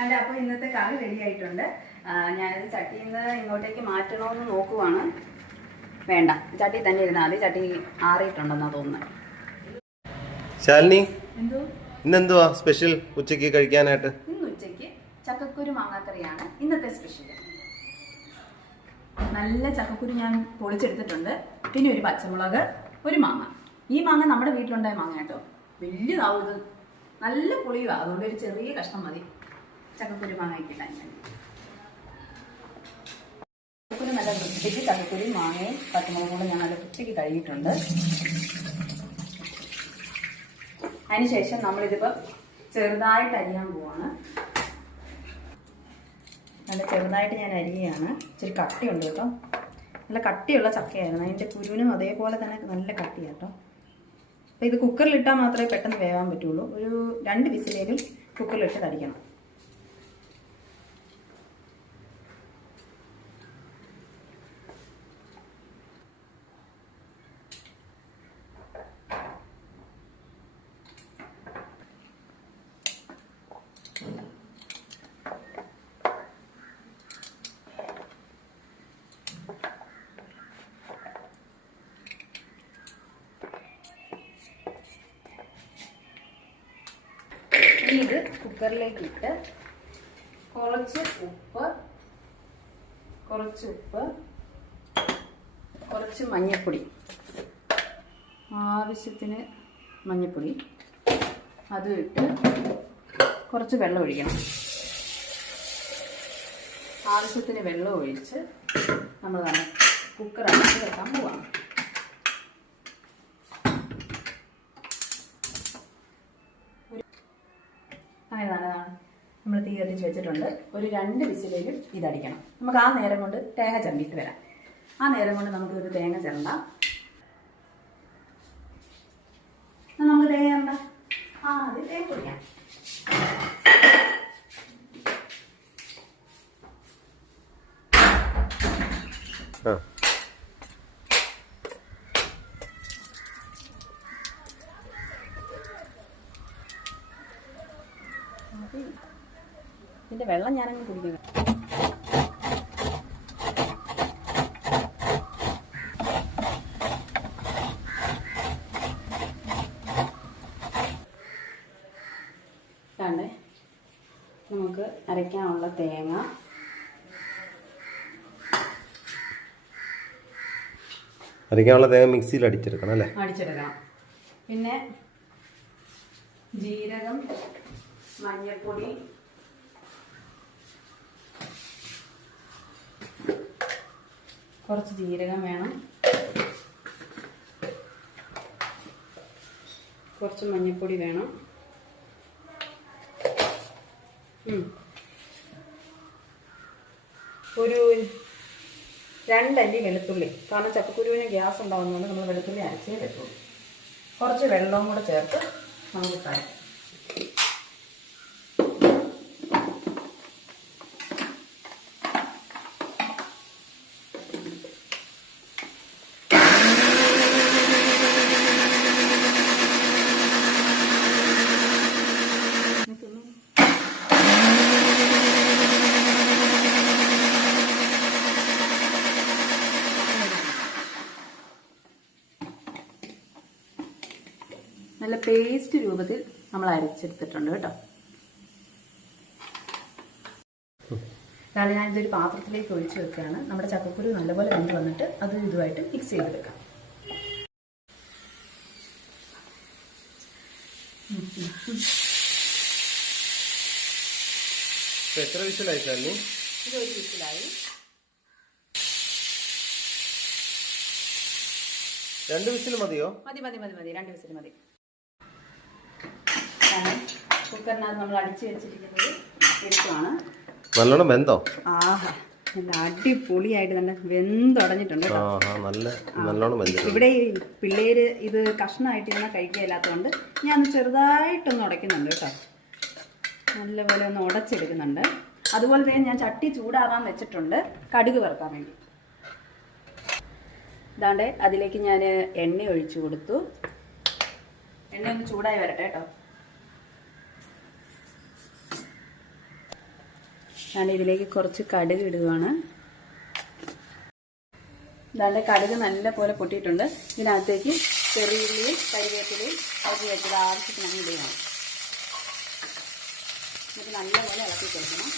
അല്ല അപ്പോൾ ഇന്നത്തെ കറി റെഡി ആയിട്ടുണ്ട്. ഞാനത് ചട്ടിയിൽ നിന്ന് ഇങ്ങോട്ടേക്ക് മാറ്റണമെന്ന് നോക്കുവാണ്. വേണ്ട ചട്ടി തന്നെ ഇരുന്നാൽ മതി. ചട്ടി ആറിയിട്ടുണ്ടെന്നാ തോന്നുന്നത് ശാലിനി ഇന്നെന്തുവാ സ്പെഷ്യൽ ഉച്ചയ്ക്ക് കഴിക്കാനായിട്ട്? ഇന്ന് ഉച്ചയ്ക്ക് ചക്കക്കുരു മാങ്ങാക്കറിയാണ്. ഇന്നത്തെ സ്പെഷ്യൽ നല്ല ചക്കക്കുരു ഞാൻ പൊളിച്ചെടുത്തിട്ടുണ്ട്. പിന്നെ ഒരു പച്ചമുളക് ഒരു മാങ്ങ. ഈ മാങ്ങ നമ്മുടെ വീട്ടിലുണ്ടായ മാങ്ങ കേട്ടോ. വലിയതാവും ഇത്. നല്ല പുളിയുവാ അതുകൊണ്ട് ഒരു ചെറിയ കഷ്ണം മതി. ചക്കക്കുരു മാങ്ങയ്ക്ക് ചക്കക്കുരു നല്ല വൃത്തിക്ക് ചക്കക്കുരു മാങ്ങയും പച്ചമുളകും കൂടെ ഞാൻ നല്ല വൃത്തിക്ക് കഴുകിയിട്ടുണ്ട്. അതിനുശേഷം നമ്മളിതിപ്പോൾ ചെറുതായിട്ട് അരിയാൻ പോവാണ്. നല്ല ചെറുതായിട്ട് ഞാൻ അരിയാണ്. ഇച്ചിരി കട്ടിയുണ്ട് കേട്ടോ. നല്ല കട്ടിയുള്ള ചക്കയായിരുന്നു. അതിന്റെ കുരുവിനും അതേപോലെ തന്നെ നല്ല കട്ടിയാണ് കേട്ടോ. അപ്പോൾ ഇത് കുക്കറിലിട്ടാൽ മാത്രമേ പെട്ടെന്ന് വേവാൻ പറ്റുള്ളൂ. ഒരു രണ്ട് വിസിലേലും കുക്കറിലിട്ട് തടിക്കണം. ഇത് കുക്കറിലേക്ക് ഇട്ട് കുറച്ച് ഉപ്പ് കുറച്ച് ഉപ്പ് കുറച്ച് മഞ്ഞൾപ്പൊടി ആവശ്യത്തിന് മഞ്ഞൾപ്പൊടി അതും ഇട്ട് കുറച്ച് വെള്ളം ഒഴിക്കണം. ആവശ്യത്തിന് വെള്ളം ഒഴിച്ച് നമ്മൾ കുക്കർ അടച്ച് വെക്കാൻ പോവാം നമ്മൾ വെച്ചിട്ടുണ്ട്. ഒരു രണ്ട് വിസിലേലും ഇതടിക്കണം. നമുക്ക് ആ നേരം കൊണ്ട് തേങ്ങ ചിരണ്ടിയിട്ട് വരാം. ആ നേരം കൊണ്ട് നമുക്ക് ഒരു തേങ്ങ ചിരണ്ടാം. നമുക്ക് തേങ്ങ ചിരണ്ട. ആ അത് തേങ്ങ പൊടിക്കാം. ആ. വെള്ളം ഞാനങ്ങ് കുടിക്കുന്നത് കണ്ടേ നമുക്ക് അരയ്ക്കാനുള്ള തേങ്ങ. അരയ്ക്കാനുള്ള തേങ്ങ മിക്സിയിൽ അടിച്ചെടുക്കണം അല്ലേ? അടിച്ചെടുക്കണം. പിന്നെ ജീരകം മഞ്ഞൾപ്പൊടി കുറച്ച് ജീരകം വേണം. കുറച്ച് മഞ്ഞൾപ്പൊടി വേണം. ഒരു രണ്ടല്ലി വെളുത്തുള്ളി. കാരണം ചക്കക്കുരുവിന് ഗ്യാസ് ഉണ്ടാകുന്നതുകൊണ്ട് നമ്മൾ വെളുത്തുള്ളി അരച്ചേ പറ്റുള്ളൂ. കുറച്ച് വെള്ളവും കൂടെ ചേർത്ത് നമുക്ക് കഴിക്കാം നല്ല പേസ്റ്റ് രൂപത്തിൽ നമ്മൾ അരച്ചെടുത്തിട്ടുണ്ട് കേട്ടോ. കാരണം ഞാനിതൊരു പാത്രത്തിലേക്ക് ഒഴിച്ചു വെക്കുകയാണ്. നമ്മുടെ ചക്കക്കുരു നല്ലപോലെ വെന്ത് വന്നിട്ട് അത് ഇതുമായിട്ട് മിക്സ് ചെയ്തെടുക്കാം വെക്കാം. എത്ര വിഷലായി ശാലിനി ഇത് ഒരു വിസിലായി. രണ്ട് വിസിൽ മതിയോ? മതി മതി മതി മതി. രണ്ട് വിസിൽ മതി. കുക്കറിനകത്ത് നമ്മൾ അടിച്ചു വെച്ചിരിക്കുന്നത് എടുക്കുവാണ്. നല്ലോണം വെന്തോ? ആഹാ നല്ല അടിപൊളിയായിട്ട് തന്നെ വെന്തുടഞ്ഞിട്ടുണ്ട് നല്ല നല്ലോണം ഇവിടെ ഈ പിള്ളേര് ഇത് കഷ്ണമായിട്ട് ഇങ്ങനെ കഴിക്കുകയില്ലാത്തതുകൊണ്ട് ഞാൻ ചെറുതായിട്ടൊന്ന് ഉടയ്ക്കുന്നുണ്ട് കേട്ടോ. നല്ലപോലെ ഒന്ന് ഉടച്ചെടുക്കുന്നുണ്ട്. അതുപോലെ തന്നെ ഞാൻ ചട്ടി ചൂടാകാൻ വെച്ചിട്ടുണ്ട്. കടുക് വറുക്കാൻ വേണ്ടി. ഇതാണ്ട് അതിലേക്ക് ഞാൻ എണ്ണ ഒഴിച്ചു കൊടുത്തു. എണ്ണ ഒന്ന് ചൂടായി വരട്ടെ കേട്ടോ. ഞാൻ ഇതിലേക്ക് കുറച്ച് കടുക് ഇടുകയാണ്. ഇതാണ്ട് കടുക് നല്ല പോലെ പൊട്ടിയിട്ടുണ്ട്. ഇതിനകത്തേക്ക് ചെറിയുള്ളിയും കരിവേപ്പിലയും അരി വെച്ചത് ആവശ്യത്തിന് അങ്ങ് ഇടുകയാണ് നല്ലപോലെ ഇളക്കി കൊടുക്കണം.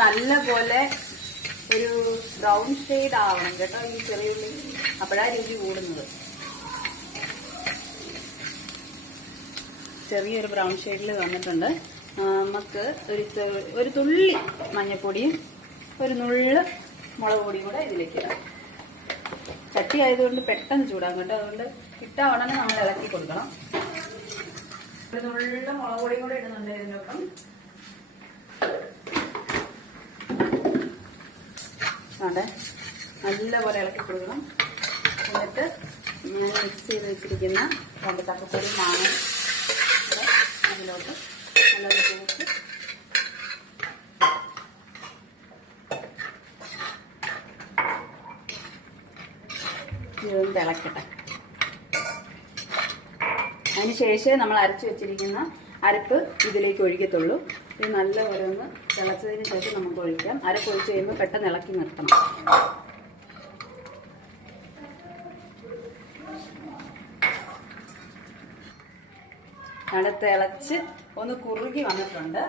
നല്ലപോലെ ഒരു ബ്രൗൺ ഷെയ്ഡ് ആവണം കേട്ടോ ഈ ചെറിയ ഉള്ളി. അപ്പോഴാ രുചി കൂടുന്നത്. ചെറിയൊരു ബ്രൗൺ ഷെയ്ഡിൽ വന്നിട്ടുണ്ട്. നമുക്ക് ഒരു ഒരു തുള്ളി മഞ്ഞൾപ്പൊടിയും ഒരു നുള്ള് മുളക് പൊടിയും കൂടെ ഇതിലേക്ക് ഇടാം. ചട്ടി ആയതുകൊണ്ട് പെട്ടെന്ന് ചൂടാകും കേട്ടോ. അതുകൊണ്ട് ഇട്ട നമ്മൾ ഇളക്കി കൊടുക്കണം. ഒരു നുള്ള് മുളക് പൊടിയും കൂടെ ഇടുന്നുണ്ട് ഇതിനൊപ്പം. അതെ നല്ലപോലെ ഇളക്കി കൊടുക്കണം. എന്നിട്ട് ഞാൻ മിക്സ് ചെയ്ത് വെച്ചിരിക്കുന്ന രണ്ട് തപ്പത്തൊരു മാങ്ങ അതിലോട്ട് നല്ലപോലെ ചേർത്ത് ഇതൊന്ന് തിളക്കട്ടെ. അതിന് ശേഷമേ നമ്മൾ അരച്ചു വെച്ചിരിക്കുന്ന അരപ്പ് ഇതിലേക്ക് ഒഴിക്കത്തുള്ളൂ. ഇത് നല്ലപോലെ ഒന്ന് തിളച്ചതിന് ശേഷം നമുക്ക് ഒഴിക്കാം. അര പൊഴിച്ച് കഴിയുമ്പോൾ പെട്ടെന്ന് ഇളക്കി നിർത്തണം. നല്ല തിളച്ച് ഒന്ന് കുറുകി വന്നിട്ടുണ്ട്.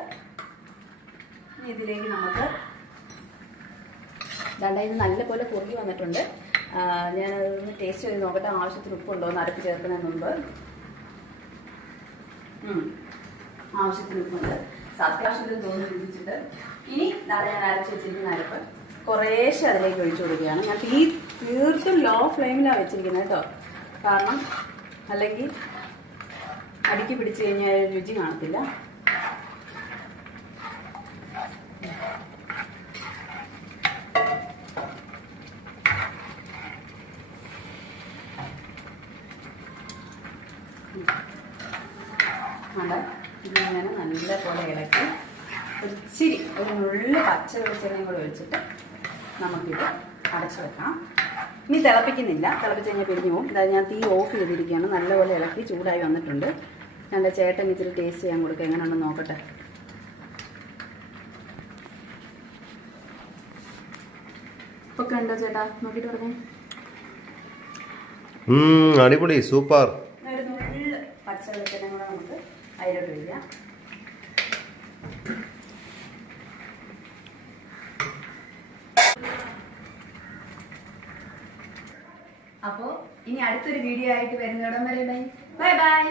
ഇതിലേക്ക് നമുക്ക് ദാണ്ട ഇത് നല്ലപോലെ കുറുകി വന്നിട്ടുണ്ട്. ഞാൻ ഞാനതൊന്ന് ടേസ്റ്റ് ചെയ്ത് നോക്കട്ടെ. ആവശ്യത്തിന് ഉപ്പുണ്ടോ എന്ന് അരപ്പ് ചേർക്കുന്നതിന് മുമ്പ്. ആവശ്യത്തിന് ഉപ്പുണ്ട്. സത്യാവശ്യത്തിന് തോന്നി ചിന്തിച്ചിട്ട് ഇനി ഞാൻ അരച്ച് വെച്ചിരിക്കുന്ന അരപ്പ് കുറേശ്ശെ അതിലേക്ക് ഒഴിച്ചു കൊടുക്കുകയാണ്. ഞാൻ തീ തീർത്തും ലോ ഫ്ലെയിമിലാണ് വെച്ചിരിക്കുന്നത് കേട്ടോ. കാരണം അല്ലെങ്കിൽ അടുക്കി പിടിച്ചു കഴിഞ്ഞാൽ രുചി കാണത്തില്ല. അതെ ഇതിങ്ങനെ നല്ലപോലെ ഇളക്കി ഒരിച്ചിരി ഒരു നുള്ളു പച്ച വെളിച്ചെണ്ണയും കൂടെ ഒഴിച്ചിട്ട് നമുക്കിത് അടച്ചു വെക്കാം. ഇനി തിളപ്പിക്കുന്നില്ല. തിളപ്പിച്ച് കഴിഞ്ഞാൽ പിരിഞ്ഞു പോകും അതായത് ഞാൻ തീ ഓഫ് ചെയ്തിരിക്കുകയാണ്. നല്ലപോലെ ഇളക്കി ചൂടായി വന്നിട്ടുണ്ട്. എന്റെ ചേട്ടൻ ഇച്ചിരി ടേസ്റ്റ് ചെയ്യാൻ കൊടുക്കുക. എങ്ങനെയാണെന്ന് നോക്കട്ടെ. ഒക്കെ ഉണ്ടോ ചേട്ടാ? നോക്കിട്ട് പറഞ്ഞേ. അടിപൊളി. സൂപ്പർ. ഒരു നമുക്ക് അതിലോട്ട് ഒഴിക്കാം അപ്പോൾ ഇനി അടുത്തൊരു വീഡിയോ ആയിട്ട് വരുന്നിടം വരെ ബൈ ബൈ.